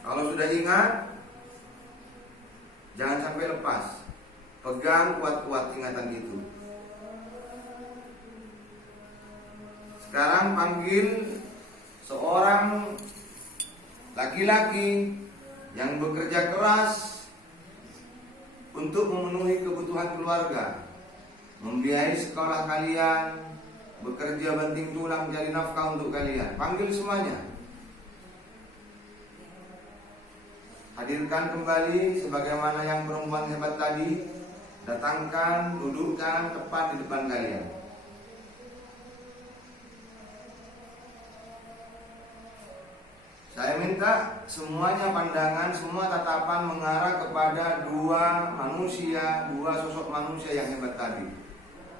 Kalau sudah ingat, jangan sampai lepas. Pegang kuat-kuat ingatan itu. Sekarang panggil seorang laki-laki yang bekerja keras untuk memenuhi kebutuhan keluarga, membiayai sekolah kalian, bekerja banting tulang cari nafkah untuk kalian. Panggil semuanya. Hadirkan kembali sebagaimana yang perempuan hebat tadi. Datangkan, dudukkan tepat di depan kalian. Saya minta semuanya pandangan, semua tatapan mengarah kepada dua manusia, dua sosok manusia yang hebat tadi.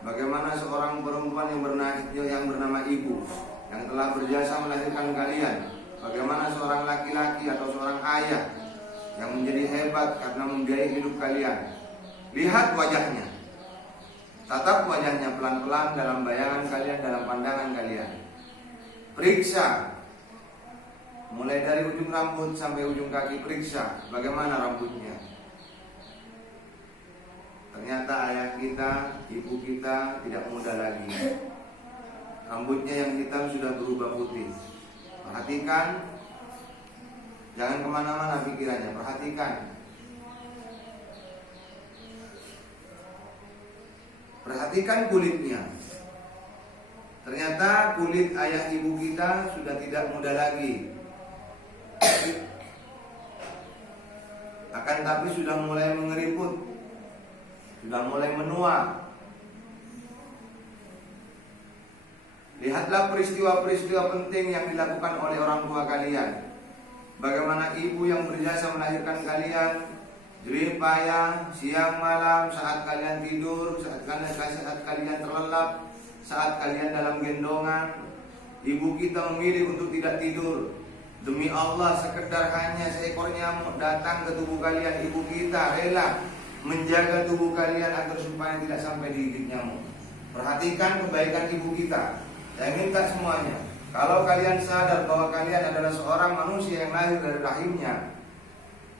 Bagaimana seorang perempuan yang bernama ibu, yang telah berjasa melahirkan kalian. Bagaimana seorang laki-laki atau seorang ayah yang menjadi hebat karena membiayai hidup kalian. Lihat wajahnya, tatap wajahnya pelan-pelan dalam bayangan kalian, dalam pandangan kalian. Periksa, mulai dari ujung rambut sampai ujung kaki, periksa bagaimana rambutnya. Ternyata ayah kita, ibu kita tidak muda lagi. Rambutnya yang hitam sudah berubah putih. Perhatikan, jangan kemana-mana pikirannya, perhatikan. Perhatikan kulitnya. Ternyata kulit ayah ibu kita sudah tidak muda lagi. Akan tapi sudah mulai mengeriput, sudah mulai menua. Lihatlah peristiwa-peristiwa penting yang dilakukan oleh orang tua kalian. Bagaimana ibu yang berjasa melahirkan kalian, jerih payah, siang malam, saat kalian tidur, saat kalian terlelap, saat kalian dalam gendongan. Ibu kita memilih untuk tidak tidur. Demi Allah, sekedar hanya seekor nyamuk datang ke tubuh kalian, ibu kita rela menjaga tubuh kalian agar supaya tidak sampai digigit nyamuk. Perhatikan kebaikan ibu kita. Saya minta semuanya, kalau kalian sadar bahwa kalian adalah seorang manusia yang lahir dari rahimnya,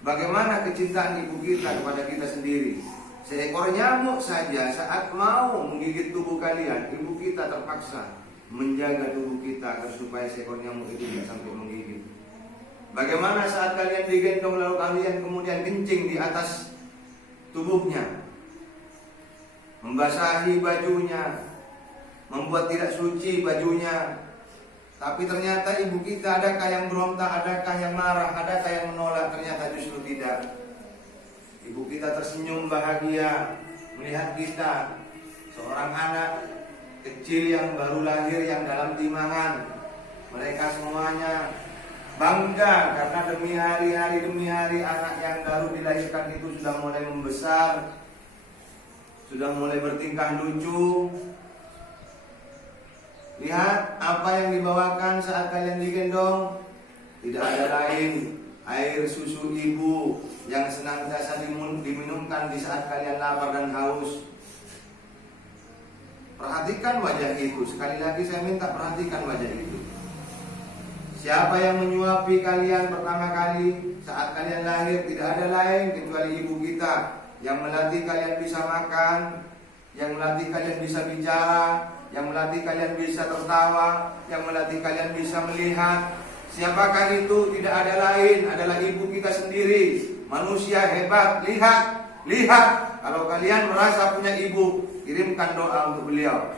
bagaimana kecintaan ibu kita kepada kita sendiri. Seekor nyamuk saja saat mau menggigit tubuh kalian, ibu kita terpaksa menjaga tubuh kita agar supaya seekor nyamuk itu tidak sampai menggigit. Bagaimana saat kalian digendong lalu kalian kemudian kencing di atas tubuhnya, membasahi bajunya, membuat tidak suci bajunya. Tapi ternyata ibu kita adakah yang berontak, adakah yang marah, adakah yang menolak? Ternyata justru tidak. Ibu kita tersenyum bahagia melihat kita, seorang anak kecil yang baru lahir, yang dalam timangan. Mereka semuanya bangga karena demi hari anak yang baru dilahirkan itu sudah mulai membesar, sudah mulai bertingkah lucu. Lihat apa yang dibawakan saat kalian digendong. Tidak ada lain, air susu ibu yang senantiasa diminumkan di saat kalian lapar dan haus. Perhatikan wajah itu. Sekali lagi saya minta perhatikan wajah itu. Siapa yang menyuapi kalian pertama kali saat kalian lahir? Tidak ada lain kecuali ibu kita, yang melatih kalian bisa makan, yang melatih kalian bisa bicara, yang melatih kalian bisa tertawa, yang melatih kalian bisa melihat. Siapakah itu? Tidak ada lain, adalah ibu kita sendiri. Manusia hebat. Lihat. Kalau kalian merasa punya ibu, kirimkan doa untuk beliau.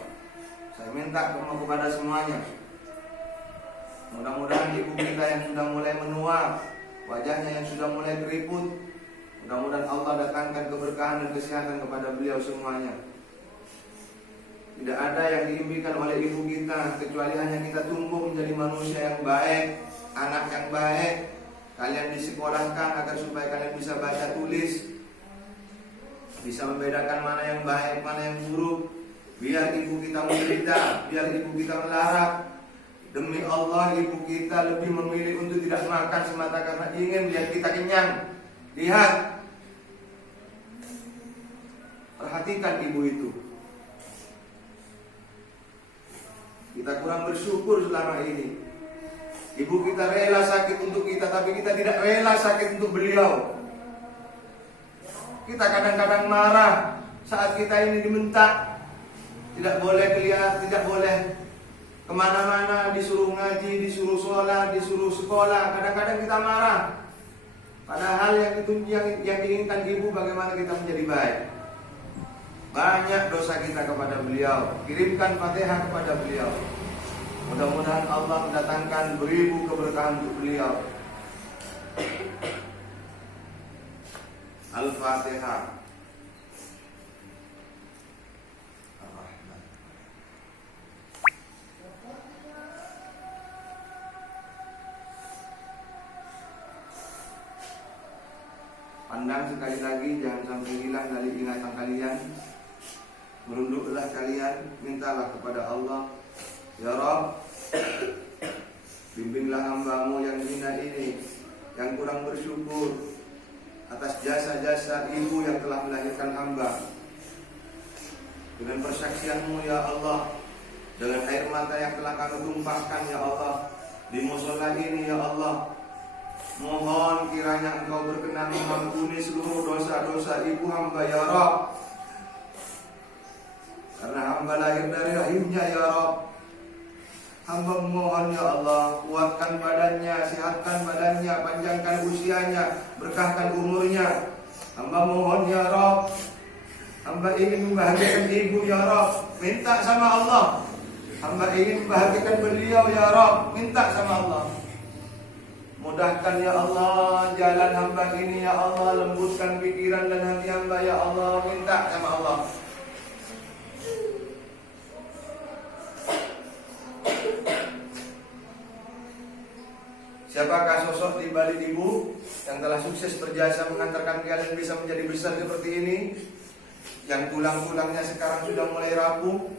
Saya minta kepada semuanya, mudah-mudahan ibu kita yang sudah mulai menua, wajahnya yang sudah mulai keriput, mudah-mudahan Allah datangkan keberkahan dan kesehatan kepada beliau semuanya. Tidak ada yang diimpikan oleh ibu kita kecuali hanya kita tumbuh menjadi manusia yang baik, anak yang baik. Kalian disekolahkan agar supaya kalian bisa baca tulis, bisa membedakan mana yang baik, mana yang buruk. Biar ibu kita menderita, biar ibu kita melarat. Demi Allah, ibu kita lebih memilih untuk tidak makan semata karena ingin melihat kita kenyang. Lihat, perhatikan ibu itu. Kita kurang bersyukur selama ini. Ibu kita rela sakit untuk kita tapi kita tidak rela sakit untuk beliau. Kita kadang-kadang marah saat kita ini dibentak, tidak boleh kelihatan, tidak boleh kemana-mana, disuruh ngaji, disuruh sholat, disuruh sekolah. Kadang-kadang kita marah. Padahal yang diinginkan ibu bagaimana kita menjadi baik. Banyak dosa kita kepada beliau. Kirimkan Fatihah kepada beliau. Mudah-mudahan Allah mendatangkan beribu keberkahan untuk beliau. Al-Fatihah. Pandang sekali lagi, jangan sampai hilang dari ingatan kalian. Merunduklah kalian, mintalah kepada Allah, ya Rabb, bimbinglah hamba-Mu yang hina ini, yang kurang bersyukur atas jasa-jasa ibu yang telah melahirkan hamba. Dengan persaksian-Mu ya Allah, dengan air mata yang telah kami tumpahkan ya Allah di musola ini ya Allah, mohon kiranya Engkau berkenan mengampuni seluruh dosa-dosa ibu hamba ya Rabb. Karena hamba lahir dari rahimnya ya Rabb. Hamba mohon ya Allah, kuatkan badannya, sehatkan badannya, panjangkan usianya, berkahkan umurnya. Hamba mohon ya Rabb. Hamba ingin membahagiakan ibu ya Rabb. Minta sama Allah. Hamba ingin membahagiakan beliau ya Rabb. Minta sama Allah. Mudahkan ya Allah jalan hamba ini ya Allah. Lembutkan pikiran dan hati hamba ya Allah. Minta sama Allah. Siapakah sosok di balik ibu yang telah sukses berjasa mengantarkan kalian bisa menjadi besar seperti ini? Yang tulang-tulangnya sekarang sudah mulai rapuh,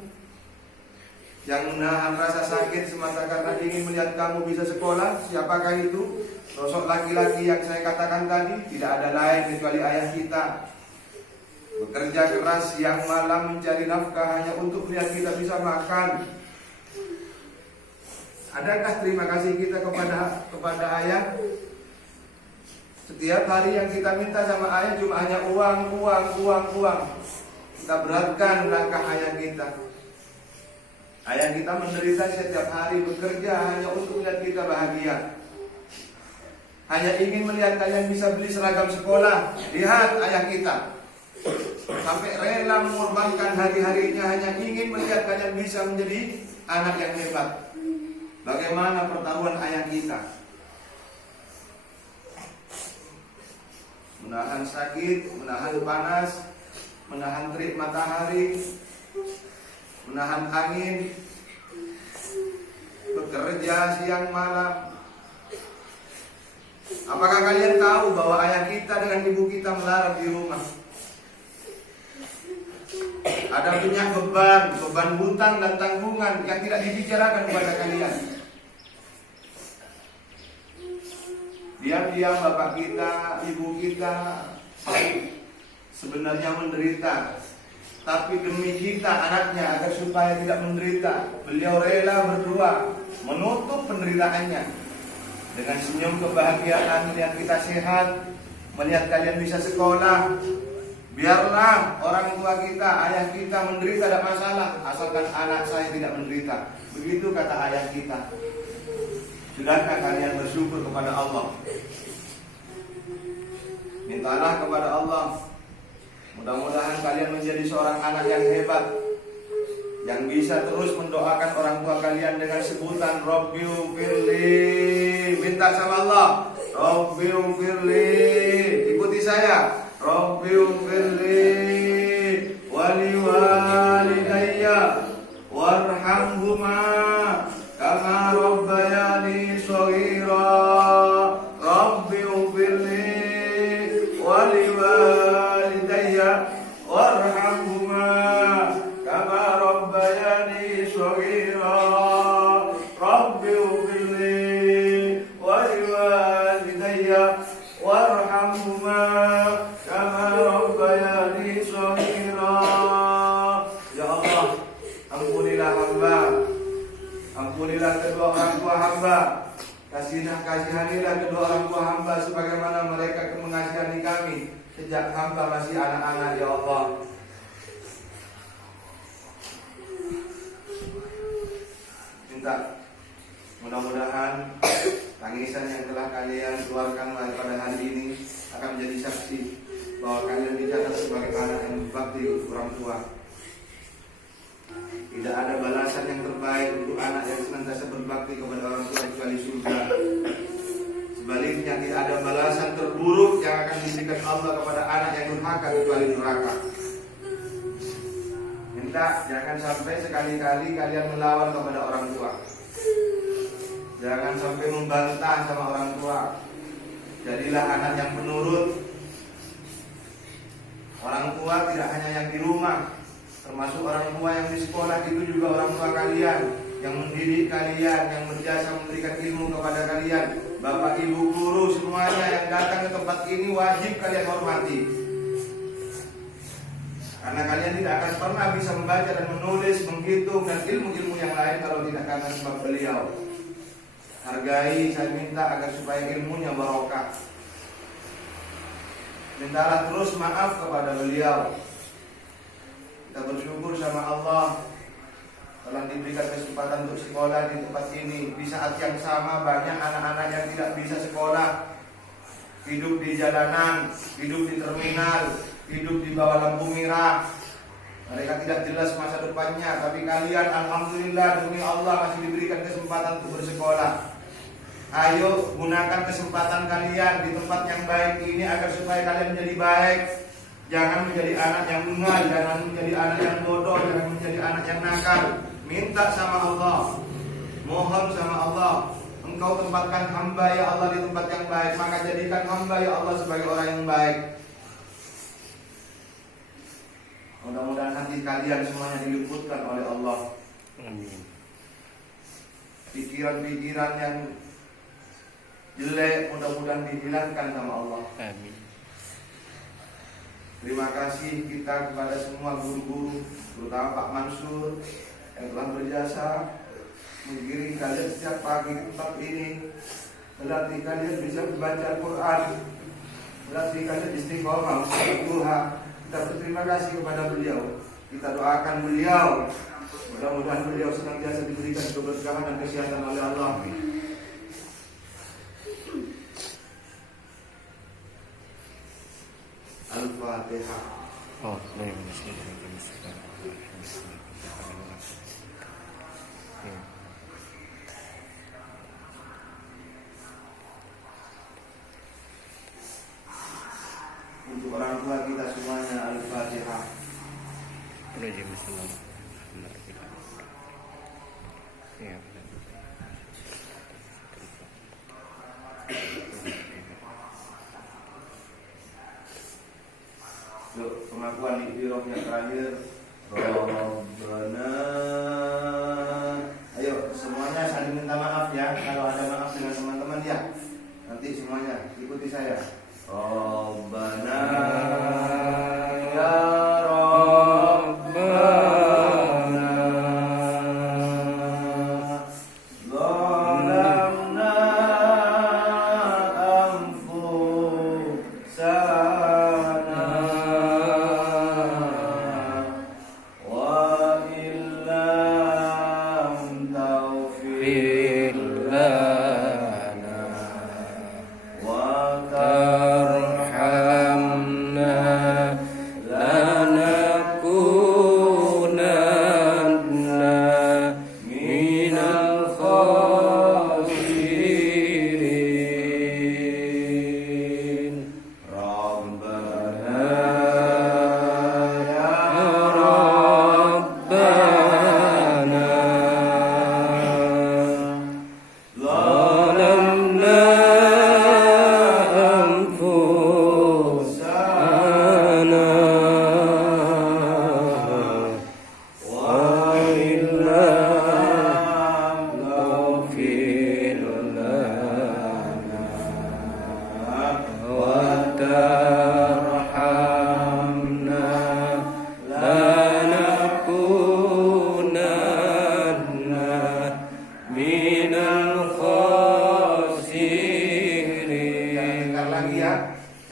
yang menahan rasa sakit semata karena ingin melihat kamu bisa sekolah. Siapakah itu? Sosok laki-laki yang saya katakan tadi, tidak ada lain kecuali ayah kita. Bekerja keras siang malam mencari nafkah hanya untuk melihat kita bisa makan. Adakah terima kasih kita kepada ayah? Setiap hari yang kita minta sama ayah cuma hanya uang. Kita beratkan langkah ayah kita. Ayah kita menderita setiap hari, bekerja hanya untuk melihat kita bahagia. Hanya ingin melihat kalian bisa beli seragam sekolah. Lihat ayah kita, sampai rela mengorbankan hari-harinya hanya ingin melihat kalian bisa menjadi anak yang hebat. Bagaimana pertaruhan ayah kita? Menahan sakit, menahan panas, menahan terik matahari, menahan angin, bekerja siang malam. Apakah kalian tahu bahwa ayah kita dengan ibu kita melarat di rumah? Ada punya beban hutang dan tanggungan yang tidak dibicarakan kepada kalian. Diam-diam bapak kita, ibu kita sebenarnya menderita, tapi demi kita anaknya agar supaya tidak menderita, beliau rela berdoa menutup penderitaannya dengan senyum kebahagiaan melihat kita sehat, melihat kalian bisa sekolah. Biarlah orang tua kita, ayah kita menderita tidak masalah, asalkan anak saya tidak menderita. Begitu kata ayah kita. Sudahkah kalian bersyukur kepada Allah? Mintalah kepada Allah. Mudah-mudahan kalian menjadi seorang anak yang hebat, yang bisa terus mendoakan orang tua kalian dengan sebutan Rabbighfirli. Minta sama Allah, Rabbighfirli. Ikuti saya, Rabbighfirli wali walidayya warhamhuma kama rabbayani shaghira. Rabbighfirli wali walidayya warhamhuma kama rabbayani shaghira. Rabbighfirli wali walidayya warhamhuma kama rabbayani shaghira. Ya Allah, ampunilah hamba, ampunilah kedua orang tua hamba, kasih Kasihanilah kedua orang tua hamba sebagaimana mereka mengasihani kami sejak hamba masih anak-anak, ya Allah. Minta mudah-mudahan tangisan yang telah kalian keluarkan pada hari ini akan menjadi saksi bahwa kalian dicatat sebagai anak yang berbakti orang tua. Tidak ada balasan yang terbaik untuk anak yang senantiasa berbakti kepada orang tua kecuali surga. Sebaliknya tidak ada balasan terburuk yang akan diberikan Allah kepada anak yang durhaka kecuali neraka. Minta jangan sampai sekali-kali kalian melawan kepada orang tua. Jangan sampai membantah sama orang tua. Jadilah anak yang penurut. Orang tua tidak hanya yang di rumah, termasuk orang tua yang di sekolah, itu juga orang tua kalian yang mendidik kalian, yang berjasa memberikan ilmu kepada kalian. Bapak ibu guru semuanya yang datang ke tempat ini wajib kalian hormati, karena kalian tidak akan pernah bisa membaca dan menulis, menghitung dan ilmu-ilmu yang lain kalau tidak karena sebab beliau. Hargai, saya minta agar supaya ilmunya barokah. Mintalah terus maaf kepada beliau. Kita bersyukur sama Allah telah diberikan kesempatan untuk sekolah di tempat ini. Di saat yang sama banyak anak-anak yang tidak bisa sekolah, hidup di jalanan, hidup di terminal, hidup di bawah lampu merah. Mereka tidak jelas masa depannya, tapi kalian alhamdulillah demi Allah masih diberikan kesempatan untuk bersekolah. Ayo gunakan kesempatan kalian di tempat yang baik ini agar supaya kalian menjadi baik. Jangan menjadi anak yang bungal, jangan menjadi anak yang bodoh, jangan menjadi anak yang nakal. Minta sama Allah, mohon sama Allah, Engkau tempatkan hamba ya Allah di tempat yang baik, maka jadikan hamba ya Allah sebagai orang yang baik. Mudah-mudahan nanti kalian semuanya diliputkan oleh Allah. Amin. Pikiran-pikiran yang jelek mudah-mudahan dihilangkan sama Allah. Amin. Terima kasih kita kepada semua guru-guru, terutama Pak Mansur yang telah berjasa mengiring kalian setiap pagi di tempat ini, melatih kalian bisa membaca Al-Quran, melatih kalian istiqomah, duha. Kita berterima kasih kepada beliau. Kita doakan beliau, mudah-mudahan beliau senantiasa diberikan keberkahan dan kesehatan oleh Allah. Al-Fatihah. Oh, baik. Untuk orang tua kita semuanya Al-Fatihah. Ya. Yuk, pengakuan di roh yang terakhir. Rabbana. Ayo semuanya saling minta maaf ya. Kalau ada maaf dengan teman-teman ya. Nanti semuanya ikuti saya. Rabbana ya Wa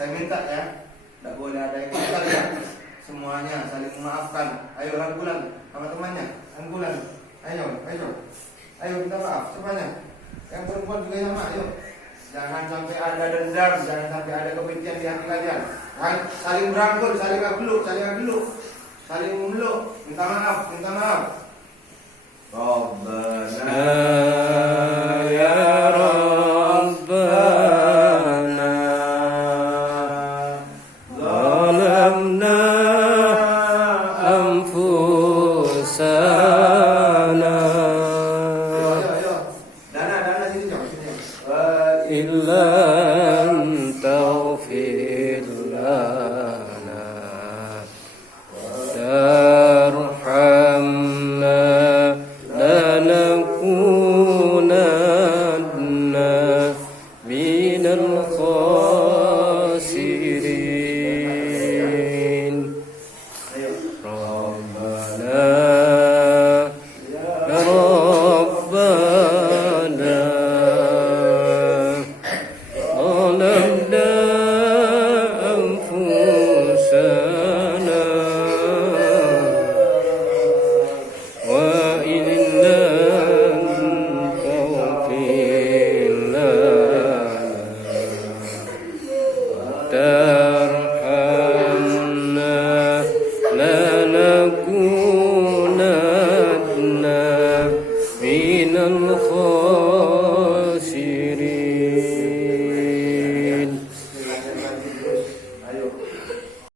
Saya minta ya, tidak boleh ada yang nakal ya. Semuanya saling memaafkan. Ayo rangkulan sama temannya, rangkulan. Ayo minta maaf semuanya. Yang perempuan juga sama, ayo. Jangan sampai ada dendam, jangan sampai ada kebencian di hati kalian. Saling merangkul, saling ageluk, saling memeluk. Minta maaf. Rabbana Ya Rabbana Zalamna Anfusana Dana sini. Illa Taufir lana Tarhamna lanakunanna minal khasirin Rabbana Ya Rabbana ظلمنا أنفسنا وإن لم تغفر لنا وترحمنا لنكون